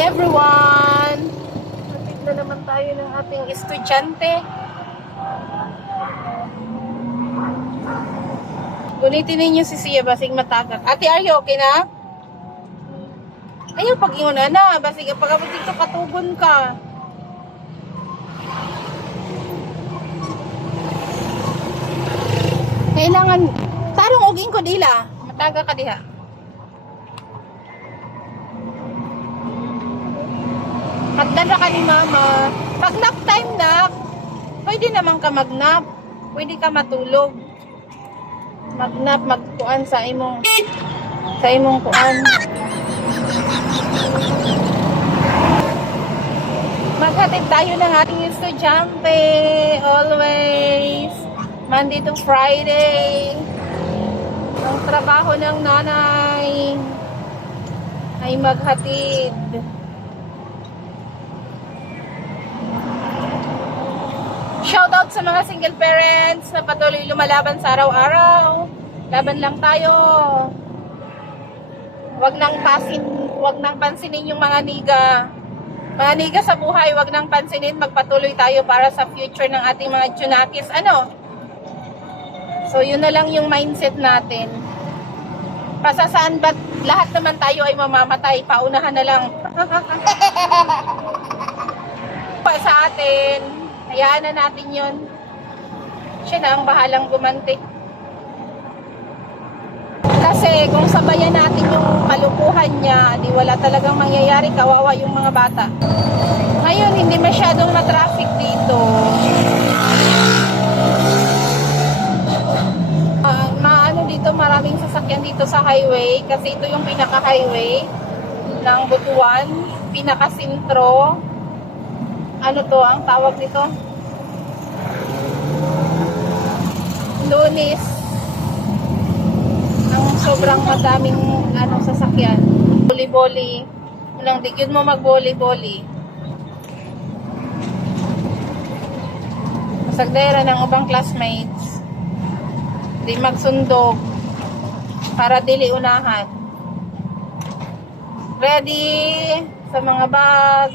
everyone! Matid na naman tayo ng ating estudyante. Gunitin ninyo si Sia, basig matagak. Ate, are you okay na? Ayaw, pag-ingon na, basig pag-abutin ka, patugon ka. Kailangan, tarong uging ko dila. Mataga ka diha. Magdala ka ni mama. Pag nap time na, pwede naman ka mag-nap. Pwede ka matulog. Mag-nap, magkuan sa imong kuan. Maghatid tayo ng ating estudyante. Always. Monday to Friday. Ang trabaho ng nanay ay maghatid. Shoutout sa mga single parents na patuloy lumalaban sa araw-araw. Laban lang tayo. Wag nang pansinin yung mga niga. Mga niga sa buhay, wag nang pansinin. Magpatuloy tayo para sa future ng ating mga Junakis. Ano? So, yun na lang yung mindset natin. Pasasaan ba't lahat naman tayo ay mamamatay? Paunahan na lang. Pa sa atin, hayaan na natin yun. Siya na ang bahalang gumanti. Kasi kung sabayan natin yung kalukuhan niya, di wala talagang mangyayari, kawawa yung mga bata. Ngayon, hindi masyadong na-traffic dito. Dito maraming sasakyan dito sa highway kasi ito yung pinaka-highway ng Butuan, pinaka-sintro. Ano to ang tawag nito? Lunis. Ang sobrang madaming sasakyan. Boli-boli. Walang digyan mo mag-boli-boli. Masagdera ng ubang classmates. Di magsundog para dili unahan. Ready sa mga bag.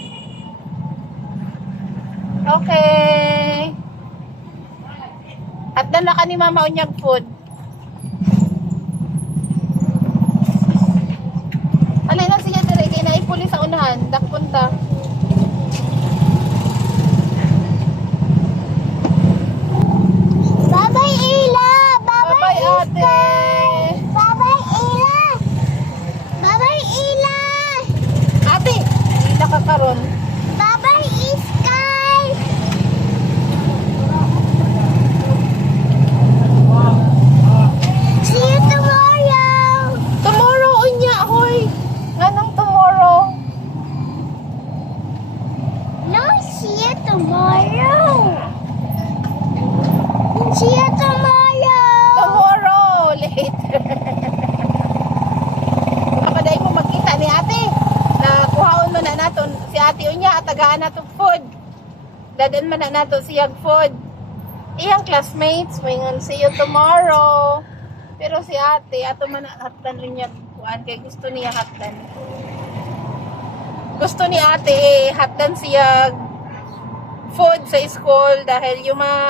Okay. At dala ka ni mama unyag food. Alay na siya dire kay naipuli sa unahan, dakpunta. Bye-bye, Ila! Bye ate. Bye-bye, Ila! Bye-bye, Ila! Ate, ila ka karon. Bye-bye, Iskay! See you tomorrow! Tomorrow unya hoy. Nganong tomorrow? No, see you tomorrow! See you tomorrow! Tomorrow later. Kapaday mo magkita ni ate. Kuhaon mo na naton si ate unya at tagaan nato food. Dadan man na nato siyag food. Iyang classmates, mingon see you tomorrow. Pero si ate ato man hatdan rin niya kuan kay gusto niya hatdan. Gusto ni ate hatdan siyag food sa school dahil yung mga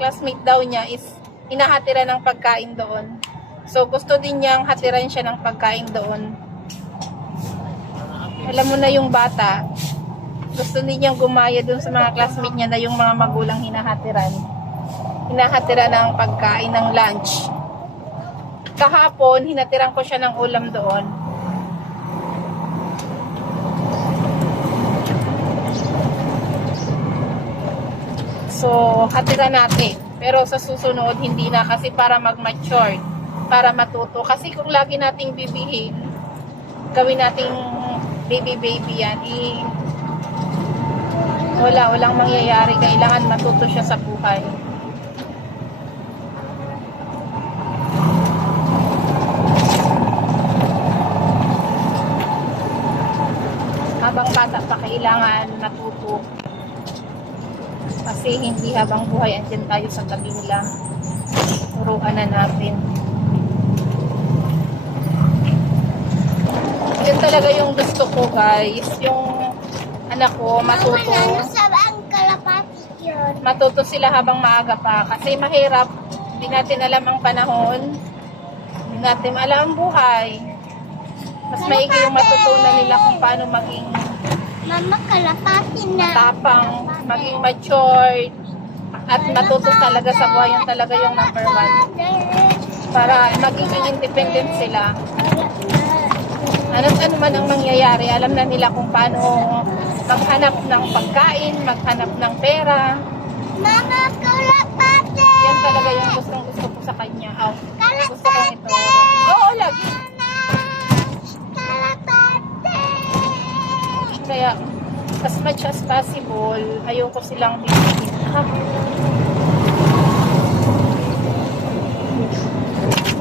classmate daw niya is hinahatiran ng pagkain doon. So gusto din niyang hatiran siya ng pagkain doon. Alam mo na yung bata, gusto din niyang gumaya doon sa mga classmate niya na yung mga magulang hinahatiran. Hinahatiran ng pagkain ng lunch. Kahapon, hinatiran ko siya ng ulam doon. So, hatira natin. Pero sa susunod, hindi na kasi para mag-mature. Para matuto. Kasi kung lagi nating bibihin, gawin nating baby yan, walang mangyayari. Kailangan matuto siya sa buhay. Habang bata pa, kailangan matuto. Kasi hindi habang buhay andyan tayo sa tabi nila. Turuan na natin. Yun talaga talaga yung gusto ko, guys. Yung anak ko matuto. Mama, sa ang kalapati yun. Matuto sila habang maaga pa. Kasi mahirap. Hindi natin alam ang panahon. Hindi natin alam ang buhay. Mas maigi yung matutunan nila kung paano maging Mama, kalapati na. tapang, maging matured, at matuto talaga sa buhay. Yung talaga yung number one. Para magiging independent sila. Ano't ano man ang mangyayari, alam na nila kung paano maghanap ng pagkain, maghanap ng pera. Mama, kalapati. Yan talaga yung gusto ko sa kanya. Oh, gusto ko ito. Kalapati. Oo, lagi. Kalapati. Kaya, as much as possible, ayoko silang bibigyan.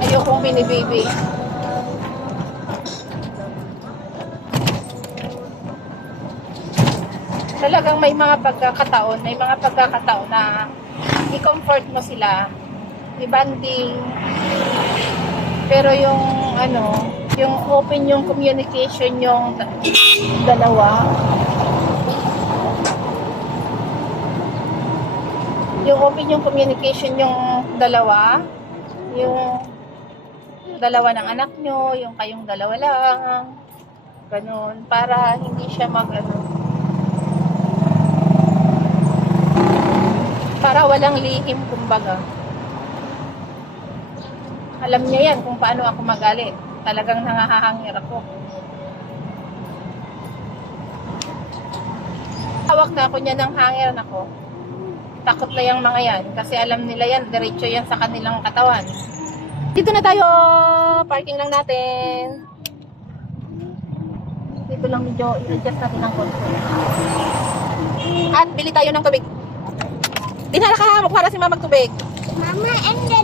Ayokong binibibi. Talagang may mga pagkakataon na i-comfort mo sila, i-banding, pero yung yung open yung communication yung dalawa, yung dalawa ng anak nyo, yung kayong dalawa lang, ganun, para hindi siya para walang lihim, kumbaga. Alam niya yan kung paano ako magalit. Talagang nangahahangir ako. Hawak na ako niya ng hangir ako. Takot na yung mga yan. Kasi alam nila yan, diretso yan sa kanilang katawan. Dito na tayo. Parking lang natin. Dito lang medyo i-adjust natin ang konti. At bili tayo ng tubig. Dinala ka, para si mama magtubig. Mama, and the